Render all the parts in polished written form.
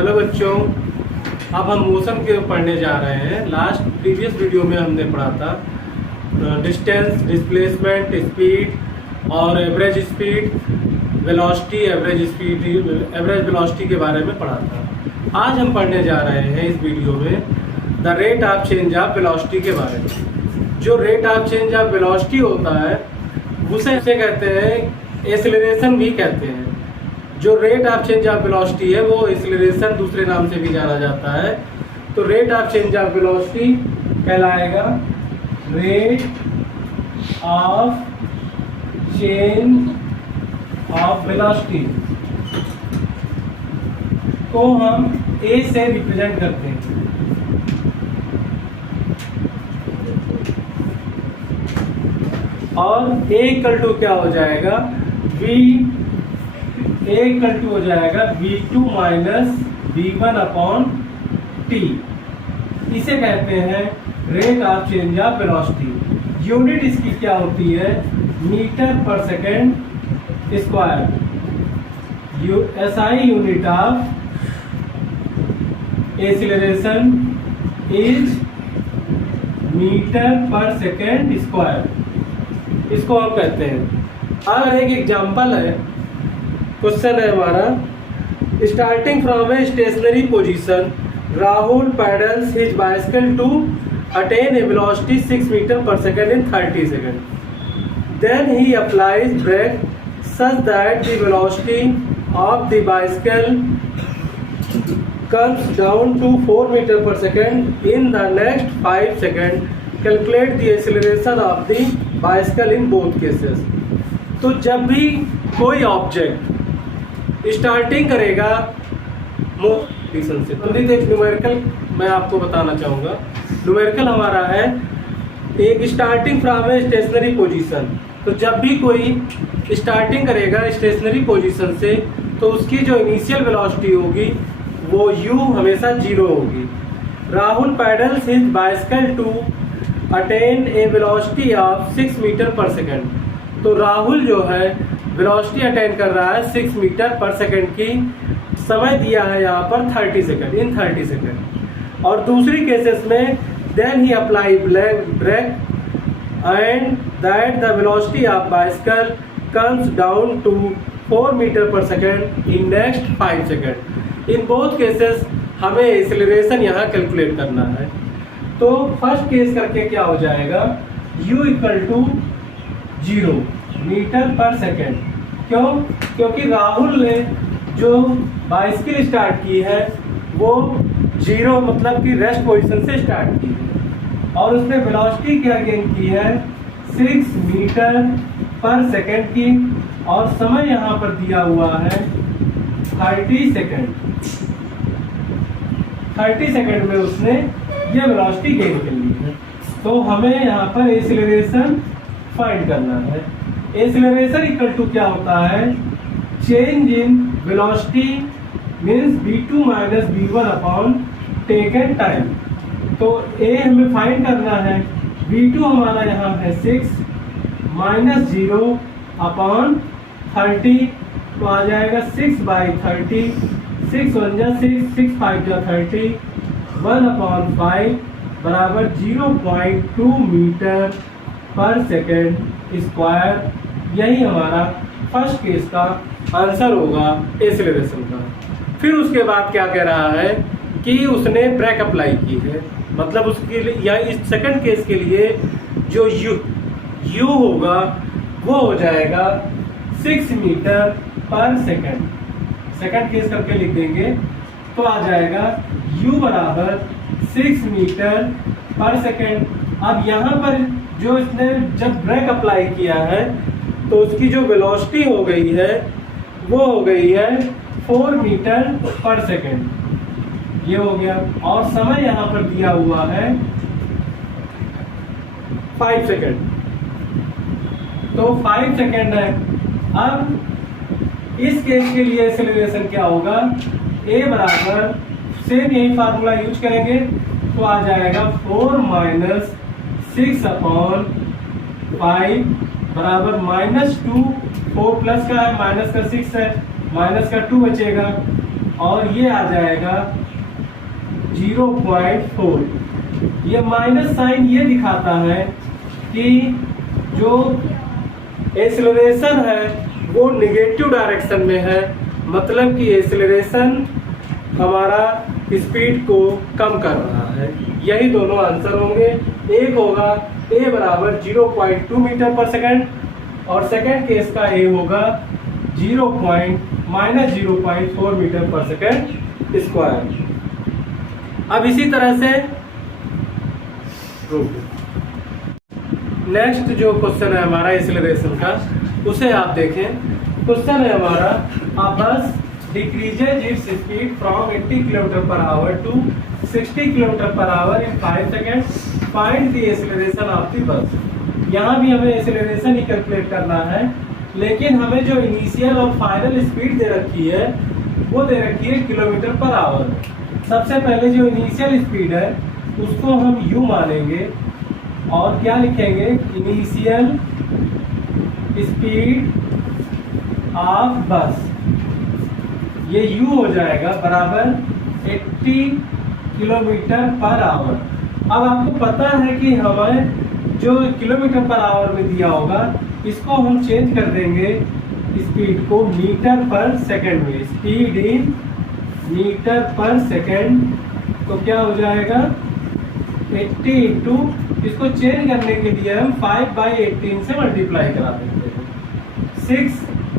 Hello बच्चों, अब हम मोशन के पढ़ने जा रहे हैं। प्रीवियस वीडियो में हमने पढ़ा था डिस्टेंस, डिस्प्लेसमेंट, स्पीड और average speed, velocity, average velocity के बारे में पढ़ा था। आज हम पढ़ने जा रहे हैं इस वीडियो में the rate of change of velocity के बारे में। जो rate of change of velocity होता है उसे कहते हैं एक्सेलरेशन भी कहते हैं। जो rate of change of velocity है वो एक्सेलरेशन दूसरे नाम से भी जाना जाता है। तो rate of change of velocity कहलाएगा rate of change of velocity को हम ए से रिप्रेजेंट करते हैं। और ए इक्वल टू क्या हो जाएगा, ए इक्वल टू हो जाएगा V2 minus V1 upon T। इसे कहते हैं rate of change of velocity. Unit इसकी क्या होती है, metre per second square. SI unit of acceleration is metre per second square. इसको हम कहते हैं। अगर एक एग्जांपल है, क्वेश्चन है हमारा, starting from a stationary position Rahul pedals his bicycle to attain a velocity 6 metre per second in 30 second. Then he applies brake such that the velocity of the bicycle comes down to 4 meter per second in the next 5 seconds. Calculate the acceleration of the bicycle in both cases. तो जब भी कोई object starting करेगा motion से, तो एक numerical मैं आपको बताना चाहूँगा। न्यूमेरिकल हमारा है एक starting from a stationary position. तो जब भी कोई स्टार्टिंग करेगा स्टेशनरी पोजीशन से तो उसकी जो इनिशियल वेलोसिटी होगी वो u हमेशा 0 होगी। Rahul pedals his bicycle to attain a velocity of 6 metre per second. तो राहुल जो है वेलोसिटी अटेन कर रहा है 6 मीटर पर सेकेंड की। समय दिया है यहाँ पर 30 सेकेंड, इन 30 सेकेंड। और दूसरी केसेस में then he apply brake and that the velocity of bicycle comes down to 4 meter per second in next 5 second. In both cases हमें एक्सेलरेशन यहाँ कैलकुलेट करना है। तो फर्स्ट केस करके क्या हो जाएगा, u equal to 0 metre per second. क्यों? क्योंकि राहुल ने जो बाइसिकल स्टार्ट की है वो 0 मतलब कि रेस्ट पोजीशन से स्टार्ट की है और उसने वेलोसिटी क्या गेन की है 6 मीटर पर सेकेंड की। और समय यहाँ पर दिया हुआ है 30 सेकेंड। 30 सेकेंड में उसने ये वेलोसिटी गेन कर ली है। तो हमें यहाँ पर एक्सेलरेशन फाइंड करना है। एक्सेलरेशन इक्वल टू क्या होता है, change in velocity means V2 minus V1 upon taken time. तो ए हमें फाइंड करना है, V2 हमारा यहाँ है 6 माइनस 0 अपॉन 30। तो आ जाएगा 6/30, 6 1 जा 6, 6 5 जा 30, 1 अपॉन 5 बराबर 0.2 मीटर पर सेकेंड स्क्वायर। यही हमारा फर्स्ट केस का आंसर होगा एक्सेलरेशन का। फिर उसके बाद क्या कह रहा है कि उसने ब्रेक अप्लाई की है, मतलब उसके लिए या इस सेकंड केस के लिए जो u होगा वो हो जाएगा 6 मीटर पर सेकंड। सेकंड केस करके लिख देंगे तो आ जाएगा u बराबर 6 मीटर पर सेकंड। अब यहाँ पर जो इसने जब ब्रेक अप्लाई किया है तो उसकी जो वेलोसिटी हो गई है वो हो गई है 4 मीटर पर सेकंड। ये हो गया। और समय यहाँ पर दिया हुआ है 5 सेकेंड। तो 5 सेकेंड है। अब इस केस के लिए एक्सेलरेशन क्या होगा, a बराबर सेम यही फार्मूला यूज करेंगे तो आ जाएगा 4 माइनस 6 अपॉन 5 बराबर -2। 4 प्लस का है, माइनस का 6 है, माइनस का 2 बचेगा और ये आ जाएगा 0.4। ये माइनस साइन ये दिखाता है कि जो एक्सेलरेशन है वो निगेटिव डायरेक्शन में है, मतलब कि एक्सेलरेशन हमारा स्पीड को कम कर रहा है। यही दोनों आंसर होंगे। एक होगा a बराबर 0.2 मीटर पर सेकंड और सेकंड केस का a होगा -0.4 मीटर पर सेकंड स्क्वायर। अब इसी तरह से नेक्स्ट जो क्वेश्चन है हमारा एक्सेलरेशन का, उसे आप देखें। क्वेश्चन है हमारा, a bus decreases its speed from 80 km/h to 60 km/h in 5 seconds. Find the acceleration of the bus. यहाँ भी हमें एक्सेलरेशन ही कैलकुलेट करना है, लेकिन हमें जो इनिशियल और फाइनल स्पीड दे रखी है वो दे रखी है km/h। सबसे पहले जो इनिशियल स्पीड है उसको हम u मानेंगे और क्या लिखेंगे, इनिशियल स्पीड ऑफ बस, ये u हो जाएगा बराबर 80 km/h। अब आपको पता है कि हमें जो km/h में दिया होगा इसको हम चेंज कर देंगे स्पीड को मीटर पर सेकंड में, स्पीड इन मीटर पर सेकंड। तो क्या हो जाएगा 80 इंटू, इसको चेंज करने के लिए हम 5/18 से मल्टीप्लाई करा देते हैं 6।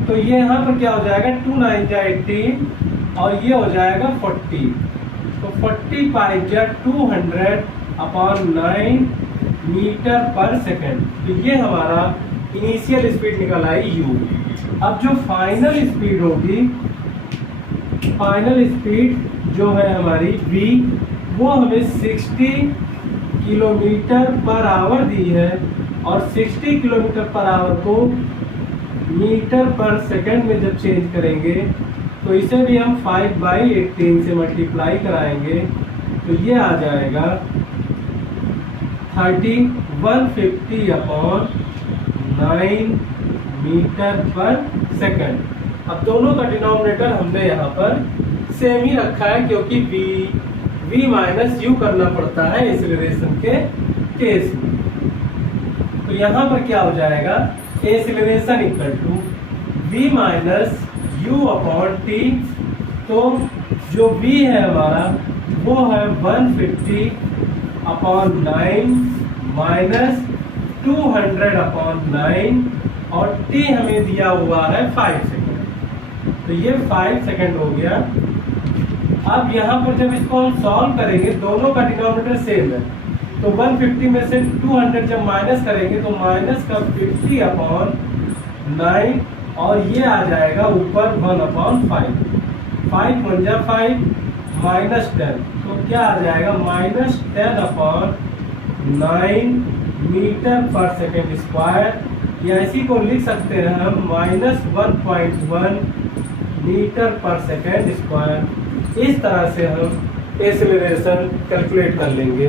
तो ये यहाँ पर क्या हो जाएगा 2 9 जा 18 और ये हो जाएगा 40। तो 40 5 जा 200/9 मीटर पर सेकंड। तो ये हमारा इनिशियल स्पीड निकल आई u। अब जो फाइनल स्पीड होगी, फाइनल स्पीड जो है हमारी v, वो हमें 60 km/h दी है और 60 km/h को मीटर पर सेकंड में जब चेंज करेंगे तो इसे भी हम 5/18 से मल्टीप्लाई कराएंगे। तो ये आ जाएगा 150/9 मीटर पर सेकंड। अब दोनों का डिनोमिनेटर हमने यहाँ पर सेम ही रखा है, क्योंकि v माइनस u करना पड़ता है एक्सेलरेशन के केस में। तो यहाँ पर क्या हो जाएगा, acceleration equal to v minus u/t। तो जो v है हमारा वो है 150/9 माइनस 200/9 और t हमें दिया हुआ है 5 सेकेंड। तो ये 5 सेकेंड हो गया। अब यहाँ पर जब इसको हम सॉल्व करेंगे, दोनों का डिनोमिनेटर सेम है, तो 150 में से 200 जब माइनस करेंगे तो माइनस का 50/9 और ये आ जाएगा ऊपर 1/5। 5 1 जा 5 माइनस 10, तो क्या आ जाएगा -10/9 मीटर पर सेकेंड स्क्वायर, या इसी को लिख सकते हैं हम -1.1 मीटर पर सेकेंड स्क्वायर। इस तरह से हम एक्सेलरेशन कैलकुलेट कर लेंगे।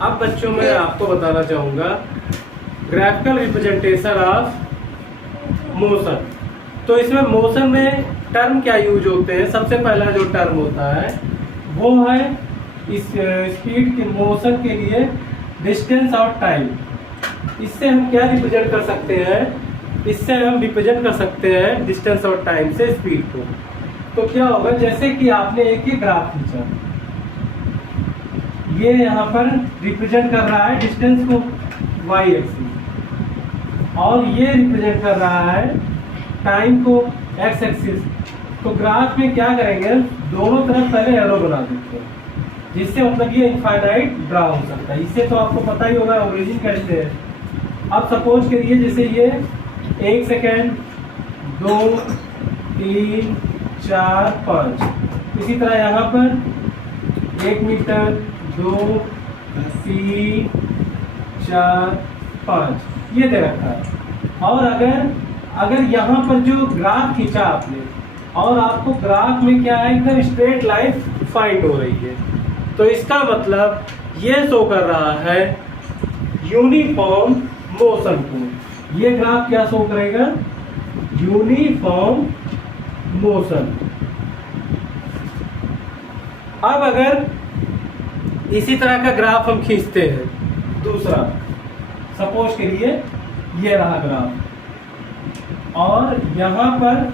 अब बच्चों मैं आपको बताना चाहूँगा ग्राफिकल रिप्रेजेंटेशन ऑफ मोशन। तो इसमें मोशन में टर्म क्या यूज होते हैं। सबसे पहला जो टर्म होता है वो है इस स्पीड के मोशन के लिए डिस्टेंस और टाइम। इससे हम क्या रिप्रेजेंट कर सकते हैं, इससे हम रिप्रेजेंट कर सकते हैं डिस्टेंस और टाइम से स्पीड को। तो क्या होगा, जैसे कि आपने एक ही ग्राफ खींचा, ये यहाँ पर रिप्रेजेंट कर रहा है डिस्टेंस को y एक्सिस और ये रिप्रेजेंट कर रहा है टाइम को x एक्सिस। तो ग्राफ में क्या करेंगे, दोनों तरफ पहले एरो बना देते हैं, जिससे मतलब ये इनफाइनाइट ड्रा हो सकता है। इससे तो आपको पता ही होगा ओरिजिन कैसे है। अब सपोज करिए जैसे ये 1 सेकेंड 2 3 4 5, इसी तरह यहाँ पर 1 मीटर 2 3 4 5 ये दे रखा है। और अगर यहाँ पर जो ग्राफ खींचा आपने और आपको ग्राफ में क्या है, एकदम स्ट्रेट लाइन फाइंड हो रही है, तो इसका मतलब ये शो कर रहा है यूनिफॉर्म मोशन को। ये ग्राफ क्या शो करेगा, यूनिफॉर्म मोशन। अब अगर इसी तरह का ग्राफ हम खींचते हैं, दूसरा सपोज के लिए ये रहा ग्राफ, और यहाँ पर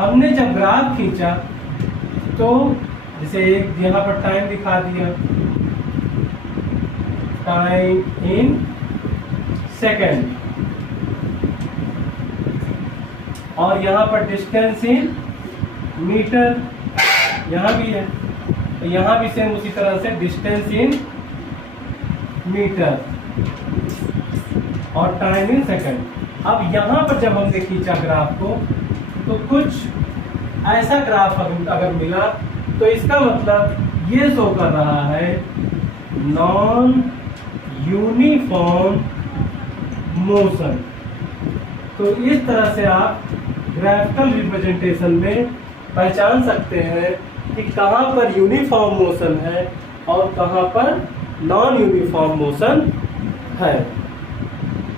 हमने जब ग्राफ खींचा तो जैसे एक यहाँ पर टाइम दिखा दिया, टाइम इन सेकेंड, और यहाँ पर डिस्टेंस इन मीटर, यहाँ भी है, तो यहाँ भी सेम उसी तरह से डिस्टेंस इन मीटर और टाइम इन सेकंड। अब यहाँ पर जब हमने खींचा ग्राफ को तो कुछ ऐसा ग्राफ अगर मिला तो इसका मतलब ये शो कर रहा है नॉन यूनिफॉर्म मोशन। तो इस तरह से आप ग्राफिकल रिप्रेजेंटेशन में पहचान सकते हैं कि कहाँ पर यूनिफॉर्म मोशन है और कहाँ पर नॉन यूनिफॉर्म मोशन है।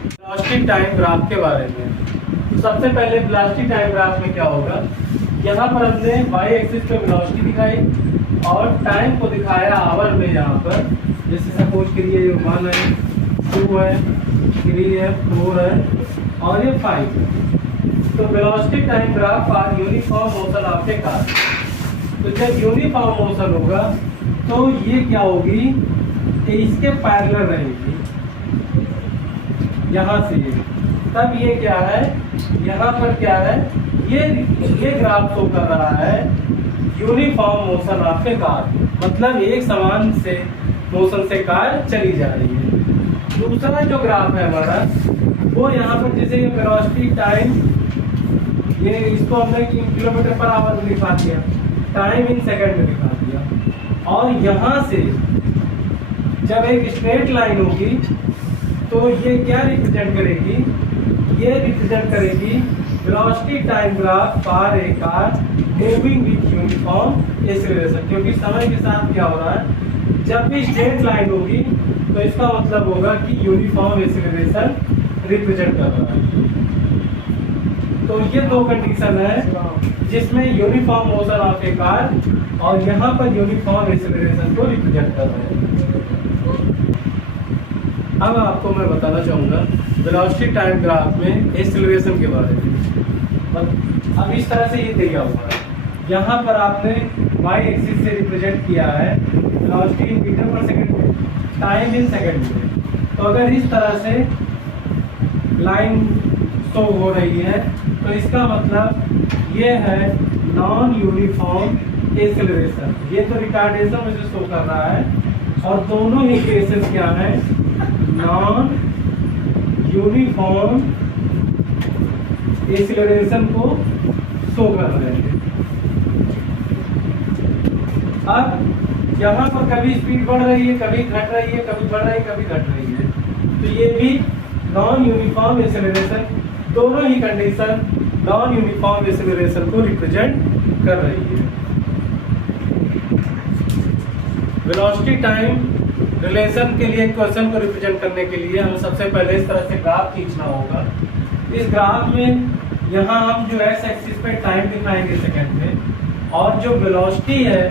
वेलोसिटी टाइम ग्राफ के बारे में, तो सबसे पहले वेलोसिटी टाइम ग्राफ में क्या होगा, यहाँ पर हमने y एक्सिस पे वेलोसिटी दिखाई और टाइम को दिखाया आवर में। यहाँ पर जैसे सपोज करिए 1 है, 2 है, 3 है, 4 है और ये 5 है। तो velocity time graph for uniform motion आपके कार। तो जब यूनिफॉर्म मोशन होगा तो ये क्या होगी कि इसके पैरेलल रहेगी यहाँ से ये, तब ये क्या है, यहाँ पर क्या है, ये ग्राफ शो कर रहा है यूनिफॉर्म मोशन आपके कार, मतलब एक समान से मोशन से कार चली जा रही है। दूसरा जो ग्राफ है हमारा वो यहाँ पर जैसे ये वेलोसिटी टाइम, ये इसको हमने किलोमीटर पर आवर में दिखा दिया, टाइम इन सेकंड में दिखा दिया, और यहाँ से जब एक स्ट्रेट लाइन होगी तो ये क्या रिप्रेजेंट करेगी, ये रिप्रेजेंट करेगी velocity time graph for a car moving with uniform acceleration. क्योंकि समय के साथ क्या हो रहा है, जब भी स्ट्रेट लाइन होगी तो इसका मतलब होगा कि यूनिफॉर्म एक्सेलरेशन रिप्रेजेंट कर रहा है। तो ये दो कंडीशन है जिसमें uniform motion of A car और यहाँ पर यूनिफॉर्म एक्सेलरेशन को रिप्रेजेंट कर रहे हैं। अब आपको मैं बताना चाहूँगा वेलोसिटी टाइम ग्राफ में एक्सेलरेशन के बारे में। अब इस तरह से ये दिया हुआ है, यहाँ पर आपने y एक्सिस से रिप्रेजेंट किया है वेलोसिटी इन मीटर पर सेकंड में, टाइम इन सेकंड में। तो अगर इस तरह से लाइन शो हो रही है तो इसका मतलब ये है नॉन यूनिफॉर्म एक्सेलरेशन। ये तो रिटार्डेशन में से शो कर रहा है, और दोनों ही केसेस क्या है, नॉन यूनिफॉर्म एक्सेलरेशन को शो कर रहे हैं। अब यहाँ पर कभी स्पीड बढ़ रही है, कभी घट रही है, कभी बढ़ रही है, कभी घट रही है, तो ये भी नॉन यूनिफॉर्म एक्सेलरेशन, दोनों ही कंडीशन नॉन यूनिफॉर्म एक्सेलरेशन को रिप्रेजेंट कर रही है। वेलोसिटी टाइम रिलेशन के लिए क्वेश्चन को रिप्रेजेंट करने के लिए हमें सबसे पहले इस तरह से ग्राफ खींचना होगा। इस ग्राफ में यहाँ हम जो एक्स एक्सिस पे टाइम दिखाएंगे सेकंड में, और जो वेलोसिटी है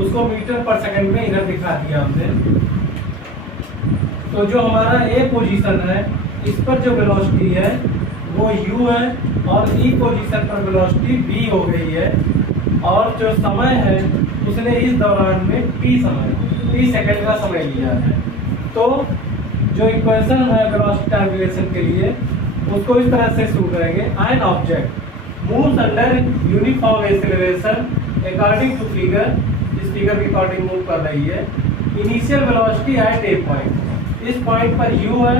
उसको मीटर पर सेकंड में इधर दिखा दिया हमने। तो जो हमारा ए पोजीशन है इस पर जो वेलोसिटी है वो u है, और ई पोजीशन पर वेलोसिटी v हो गई है, और जो समय है उसने इस दौरान में t सेकंड का समय लिया है। तो जो इक्वेशन है वेलोसिटी टाइम रिलेशन के लिए उसको इस तरह से शुरू करेंगे। An object moves under uniform acceleration according to figure, इस फिगर के अकॉर्डिंग मूव कर रही है। Initial velocity at a point, इस पॉइंट पर u है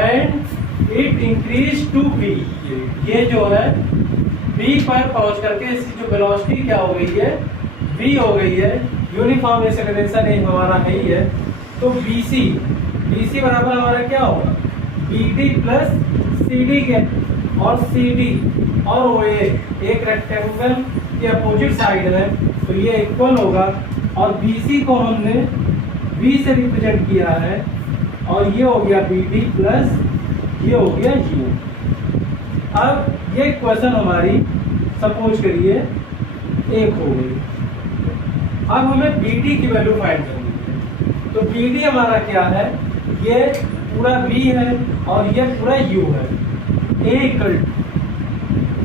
and it increase to v, ये जो है v पर पहुंच करके इसकी जो वेलोसिटी क्या हो गई है, v हो गई है। यूनिफॉर्म एक्सेलरेशन हमारा है ही है, तो bc बराबर हमारा क्या होगा, bd प्लस cd के, और cd और वो एक रेक्टेंगल के अपोजिट साइड है तो ये इक्वल होगा, और bc को हमने v से रिप्रेजेंट किया है, और ये हो गया bd प्लस ये हो गया u। अब ये इक्वेशन हमारी सपोज करिए 1 हो गई। अब हमें बी डी की वैल्यू फाइंड करनी है। तो बी डी हमारा क्या है, ये पूरा b है और ये पूरा u है। a इक्वल टू,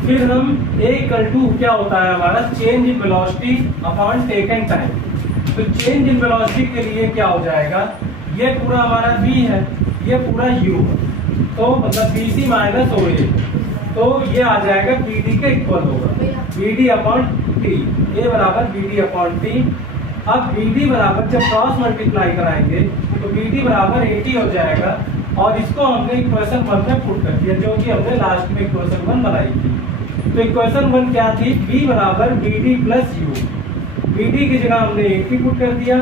फिर हम a इक्वल टू क्या होता है हमारा, change in velocity upon taken time. तो चेंज इन वेलोसिटी के लिए क्या हो जाएगा, ये पूरा हमारा v है, ये पूरा u है, तो मतलब bc माइनस o a, तो ये आ जाएगा bd के इक्वल होगा, bd अपॉन t, a बराबर bd अपॉन t। अब bd बराबर जब क्रॉस मल्टीप्लाई कराएंगे तो bd बराबर 80 हो जाएगा, और इसको हमने इक्वेशन 1 में पुट कर दिया, जो कि हमने लास्ट में इक्वेशन 1 बनाई थी। तो इक्वेशन 1 क्या थी, b बराबर bd प्लस u, bd की जगह हमने 80 पुट कर दिया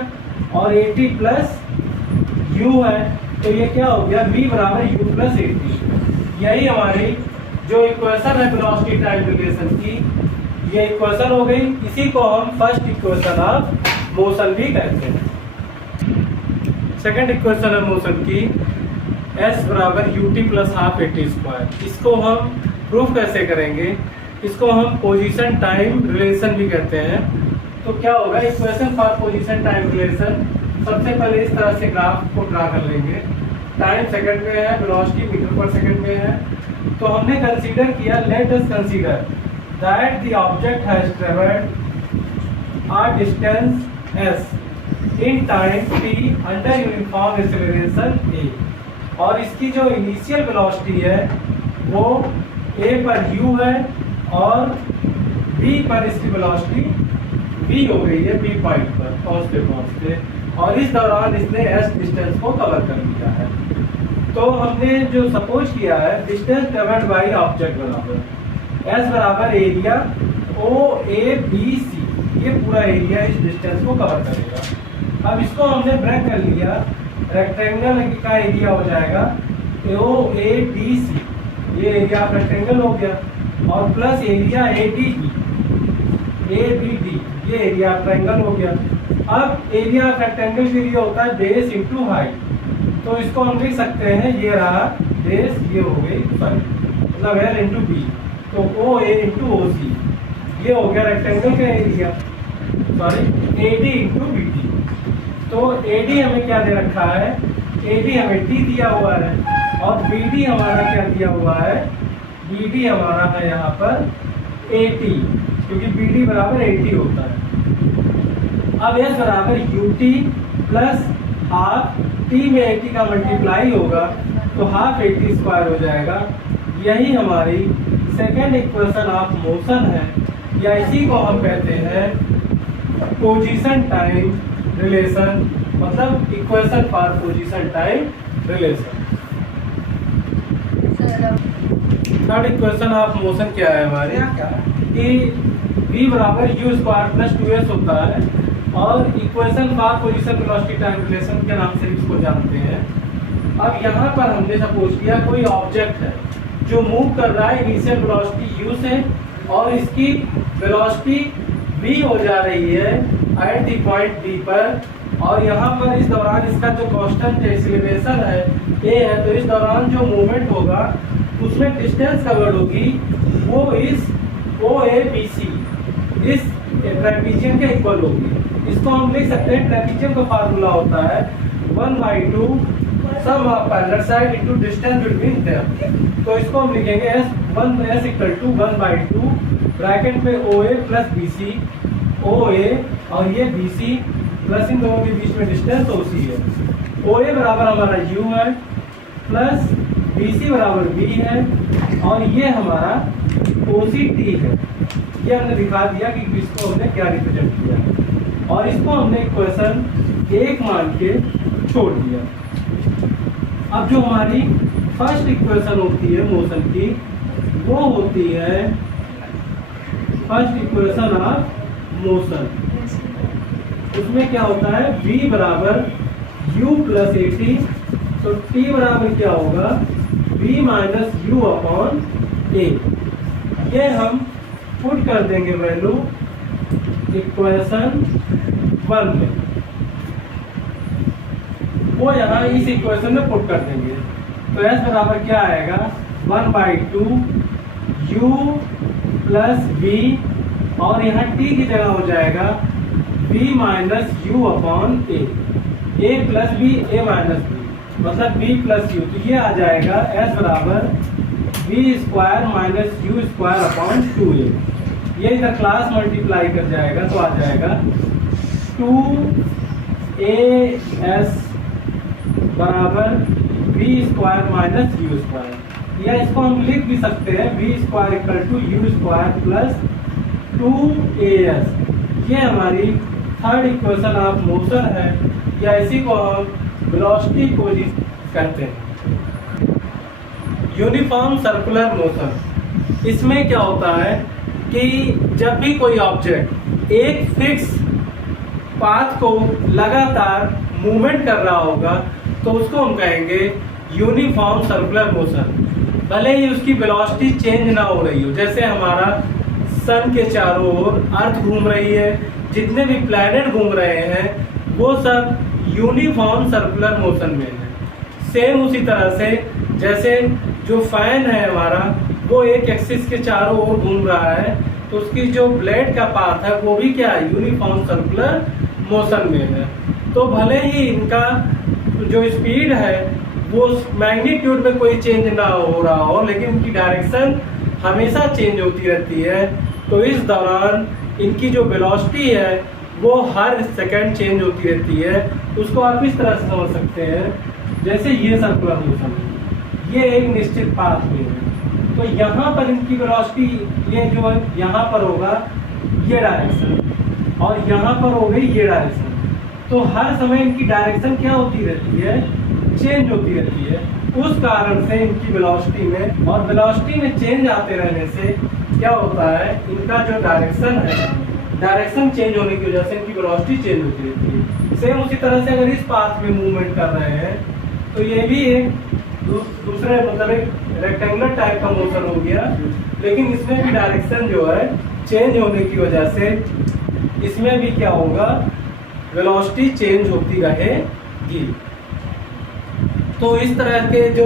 और 80 प्लस u है, तो ये क्या हो गया, b बराबर u प्लस 80। यही हमारी जो इक्वेशन है वेलोसिटी टाइम रिलेशन की, ये इक्वेशन हो गई। इसी को हम फर्स्ट इक्वेशन ऑफ मोशन भी कहते हैं। सेकंड इक्वेशन है मोशन की, s बराबर ut plus half at square. इसको हम प्रूफ कैसे करेंगे, इसको हम पोजीशन टाइम रिलेशन भी कहते हैं। तो क्या होगा, equation for position time relation, सबसे पहले इस तरह से ग्राफ को ड्रा कर लेंगे। टाइम सेकंड में है, वेलोसिटी मीटर पर सेकंड में है। तो हमने कंसीडर किया, let us consider that the object has travelled a distance s in time t under uniform acceleration a, और इसकी जो इनिशियल वेलोसिटी है वो a पर u है और b पर इसकी वेलोसिटी v हो गई है, b पॉइंट पर पहुंचते, और इस दौरान इसने s डिस्टेंस को कवर कर लिया है। तो हमने जो सपोज किया है, डिस्टेंस कवर्ड बाय ऑब्जेक्ट बराबर s बराबर एरिया OABC, ये पूरा एरिया इस डिस्टेंस को कवर करेगा। अब इसको हमने ब्रेक कर लिया, रेक्टेंगल का एरिया हो जाएगा OADC, ये एरिया ऑफ रेक्टेंगल हो गया, और प्लस एरिया ABD, ये एरिया ऑफ ट्रायंगल हो गया। अब एरिया ऑफ रेक्टेंगल के लिए होता है बेस इंटू हाइट, तो इसको हम लिख सकते हैं, ये रहा बेस, ये हो गई मतलब L इंटू बी, तो OA इंटू OC, ये हो गया रेक्टेंगल का area, sorry AD into BD। तो AD हमें क्या दे रखा है, AD हमें T दिया हुआ है, और BD हमारा क्या दिया हुआ है, BD हमारा है यहाँ पर 80, क्योंकि BD बराबर 80 होता है। अब S बराबर UT प्लस हाफ, T में 80 का मल्टीप्लाई होगा तो हाफ 80 स्क्वायर हो जाएगा। यही हमारी सेकेंड इक्वेशन ऑफ मोशन है, या इसी को हम कहते हैं पोजीशन टाइम रिलेशन, मतलब equation for position time relation. Third equation of motion क्या है हमारी, कि v बराबर u स्क्वायर प्लस 2s होता है, और equation for position velocity time relation के नाम से इसको जानते हैं। अब यहाँ पर हमने सपोज किया कोई ऑब्जेक्ट है जो मूव कर रहा है इनिशियल वेलोसिटी u से, और इसकी वेलोसिटी v हो जा रही है एट द पॉइंट d पर, और यहाँ पर इस दौरान इसका जो कांस्टेंट एक्सीलरेशन है a है, तो इस दौरान जो मूवमेंट होगा उसमें डिस्टेंस कवर्ड होगी वो इस OABC, इस ट्रेपीजियम के इक्वल होगी। इसको हम लिख सकते हैं, ट्रेपीजियम का फार्मूला होता है 1/2 sum of parallel side into distance between them. तो इसको हम लिखेंगे S इक्वल टू 1/2 ब्रैकेट में OA प्लस BC, OA और ये BC प्लस इन दोनों के बीच में डिस्टेंस OC है। OA बराबर हमारा U है, प्लस BC बराबर B है, और ये हमारा OCT है। ये हमने दिखा दिया कि इसको हमने क्या रिप्रेजेंट किया, और इसको हमने इक्वेशन 1 मान के छोड़ दिया। अब जो हमारी फर्स्ट इक्वेशन होती है मोशन की, वो होती है फर्स्ट इक्वेशन ऑफ मोशन। उसमें क्या होता है, v बराबर u प्लस 80, तो t बराबर क्या होगा, v minus u upon a। ये हम पुट कर देंगे वैल्यू इक्वेशन 1 में, वो यहाँ इस इक्वेशन में पुट कर देंगे। तो s बराबर क्या आएगा, 1/2 u प्लस v, और यहाँ t की जगह हो जाएगा v minus you upon a plus b, a minus b, मतलब b प्लस u। तो ये आ जाएगा s बराबर v square minus u square upon 2a। ये इधर क्लास मल्टीप्लाई कर जाएगा तो आ जाएगा 2as बराबर v square minus u square, या इसको हम लिख भी सकते हैं v square equal to u square plus 2as। ये हमारी थर्ड इक्वेशन ऑफ मोशन है, या इसी को हम वेलोसिटी पोजीशन कहते हैं। यूनिफॉर्म सर्कुलर मोशन, इसमें क्या होता है कि जब भी कोई ऑब्जेक्ट एक फिक्स पाथ को लगातार मूवमेंट कर रहा होगा तो उसको हम कहेंगे यूनिफॉर्म सर्कुलर मोशन, भले ही उसकी वेलोसिटी चेंज ना हो रही हो। जैसे हमारा सन के चारों ओर अर्थ घूम रही है, जितने भी प्लैनेट घूम रहे हैं वो सब यूनिफॉर्म सर्कुलर मोशन में है। सेम उसी तरह से जैसे जो फैन है हमारा वो एक एक्सिस के चारों ओर घूम रहा है, तो उसकी जो ब्लेड का पाथ है वो भी क्या है, यूनिफॉर्म सर्कुलर मोशन में है। तो भले ही इनका जो स्पीड है वो मैग्नीट्यूड में कोई चेंज ना हो रहा हो, लेकिन इनकी डायरेक्शन हमेशा चेंज होती रहती है। तो इस दौरान इनकी जो वेलोसिटी है वो हर सेकंड चेंज होती रहती है। उसको आप इस तरह से समझ सकते हैं, जैसे ये सर्कुलर मोशन है, ये एक निश्चित पाथ में है, तो यहाँ पर इनकी वेलोसिटी ये जो यहाँ पर होगा ये डायरेक्शन, और यहाँ पर हो गई ये डायरेक्शन। तो हर समय इनकी डायरेक्शन क्या होती रहती है, चेंज होती रहती है। उस कारण से इनकी वेलोसिटी में, और वेलोसिटी में चेंज आते रहने से क्या होता है, इनका जो डायरेक्शन है, डायरेक्शन चेंज होने की वजह से इनकी वेलोसिटी चेंज होती रहती है। सेम उसी तरह से अगर इस पाथ में मूवमेंट कर रहे हैं तो ये भी एक दूसरे मतलब एक रेक्टेंगुलर टाइप का मोशन हो गया, लेकिन इसमें भी डायरेक्शन जो है चेंज होने की वजह से इसमें भी क्या होगा, वेलोसिटी चेंज होती रहेगी। तो इस तरह के जो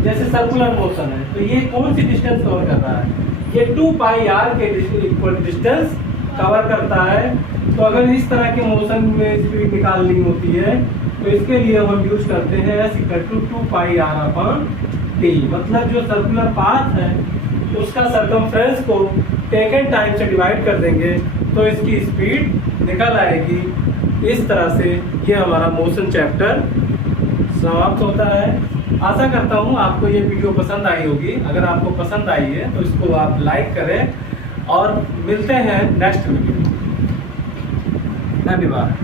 जैसे सर्कुलर मोशन है, तो ये कौन सी डिस्टेंस कवर कर रहा है, ये 2 पाई r के इक्वल डिस्टेंस कवर करता है। तो अगर इस तरह के मोशन में स्पीड निकालनी होती है तो इसके लिए हम यूज करते हैं s equal to 2 pi r upon t, मतलब जो सर्कुलर पाथ है उसका सर्कमफ्रेंस को टेकन टाइम से डिवाइड कर देंगे तो इसकी स्पीड निकल आएगी। इस तरह से ये हमारा मोशन चैप्टर समाप्त होता है। आशा करता हूँ आपको ये वीडियो पसंद आई होगी। अगर आपको पसंद आई है तो इसको आप लाइक करें, और मिलते हैं नेक्स्ट वीडियो। धन्यवाद।